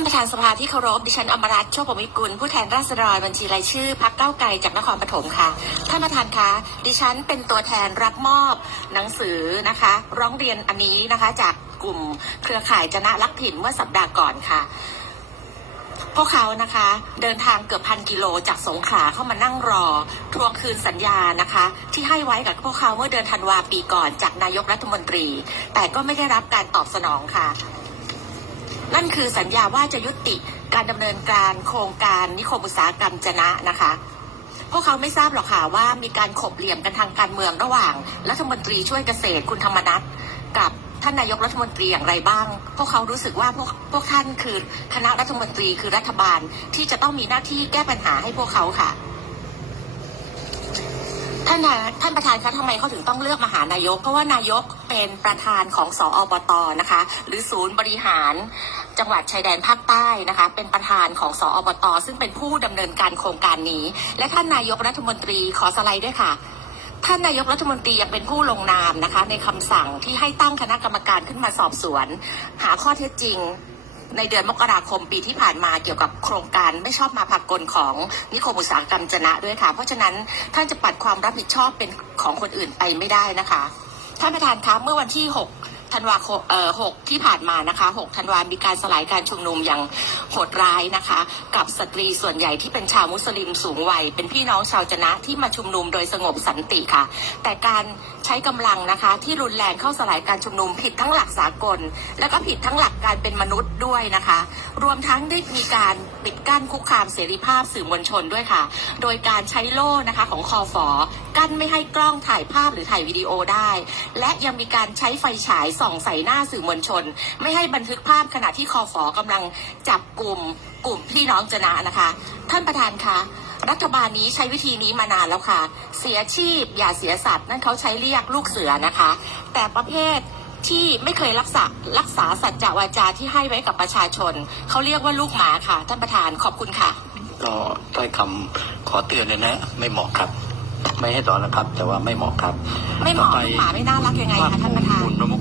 านประธานสภาที่เคารพดิฉันอมรัตน์โชคปมิกุลผู้แทนราษฎรบัญชีรายชื่อพักเก้าไกลจากนครปฐมค่ะ ท่านประธานคะดิฉันเป็นตัวแทนรับมอบหนังสือนะคะ ร้องเรียนอันนี้นะคะ จากกลุ่มเครือข่ายจนะรักถิ่นเมื่อสัปดาห์ก่อนค่ะ พวกเขานะคะเดินทางเกือบพันกิโลจากสงขลาเข้ามานั่งรอ ทวงคืนสัญญานะคะ ที่ให้ไว้กับพวกเขาเมื่อเดือนธันวาปีก่อนจากนายกรัฐมนตรี แต่ก็ไม่ได้รับการตอบสนองค่ะ นั่นคือสัญญาว่าจะยุติการดำเนินการโครงการนิคมอุตสาหกรรมจนะนะคะ พวกเขาไม่ทราบหรอกค่ะว่ามีการขบเหลี่ยมกันทางการเมืองระหว่าง รัฐมนตรีช่วยเกษตรคุณธรรมนัฐกับท่านนายกรัฐมนตรีอย่างไรบ้าง พวกเขารู้สึกว่าพวกพวกท่านคือคณะรัฐมนตรีคือรัฐบาลที่จะต้องมีหน้าที่แก้ปัญหาให้พวกเขาค่ะ ท่านท่านประธานคะทำไมเขาถึงต้องเลือกมหานายก เพราะว่านายกเป็นประธานของสอบตนะคะ หรือศูนย์บริหาร จังหวัดชายแดนภาคใต้นะคะ เป็นประธานของสอบตซึ่งเป็นผู้ดำเนินการโครงการนี้ และท่านนายกรัฐมนตรีขอสไลด์ด้วยค่ะท่านนายกรัฐมนตรียังเป็นผู้ลงนามนะคะ ในคำสั่งที่ให้ตั้งคณะกรรมการขึ้นมาสอบสวน หาข้อเท็จจริง ในเดือนมกราคมปีที่ผ่านมาเกี่ยวกับโครงการไม่ชอบมาพากลของนิคมอุตสาหกรรมจนะด้วยค่ะ เพราะฉะนั้นท่านจะปัดความรับผิดชอบเป็นของคนอื่นไปไม่ได้นะคะท่านประธานคะเมื่อวันที่ 6 ธันวาคมเอ่อ6ที่ผ่านมานะคะ 6 ธันวามีการสลายการชุมนุมอย่างโหดร้ายนะคะ กับสตรีส่วนใหญ่ที่เป็นชาวมุสลิมสูงวัย เป็นพี่น้องชาวจนะที่มาชุมนุมโดยสงบสันติค่ะ แต่การ ช้กำลังนะคะ ที่รุนแรงเข้าสลายการชุมนุมผิดทั้งหลักสากล และก็ผิดทั้งหลักการเป็นมนุษย์ด้วยนะคะ รวมทั้งได้มีการปิดกั้นคุกคามเสรีภาพสื่อมวลชนด้วยค่ะ โดยการใช้โล่นะคะของคอฟอกั้นไม่ให้กล้องถ่ายภาพหรือถ่ายวิดีโอได้ และยังมีการใช้ไฟฉายส่องใส่หน้าสื่อมวลชน ไม่ให้บันทึกภาพขณะที่คอฟอกำลังจับกลุ่มกลุ่มพี่น้องจนะนะคะ ท่านประธานคะ รัฐบาลนี้ใช้วิธีนี้มานานแล้วค่ะ เสียชีพอย่าเสียสัตว์นั่นเขาใช้เรียกลูกเสือนะคะ แต่ประเภทที่ไม่เคยรักษารักษาสัจจวาจาที่ให้ไว้กับประชาชน เขาเรียกว่าลูกหมาค่ะ ท่านประธานขอบคุณค่ะ ก็ถ้อยคำขอเตือนเลยนะ ไม่เหมาะครับ ไม่ให้สอนนะครับ แต่ว่าไม่เหมาะครับ ไม่เหมาะต่อปลูกหมาไม่น่ารักยังไงคะท่านประธานคุณประมุข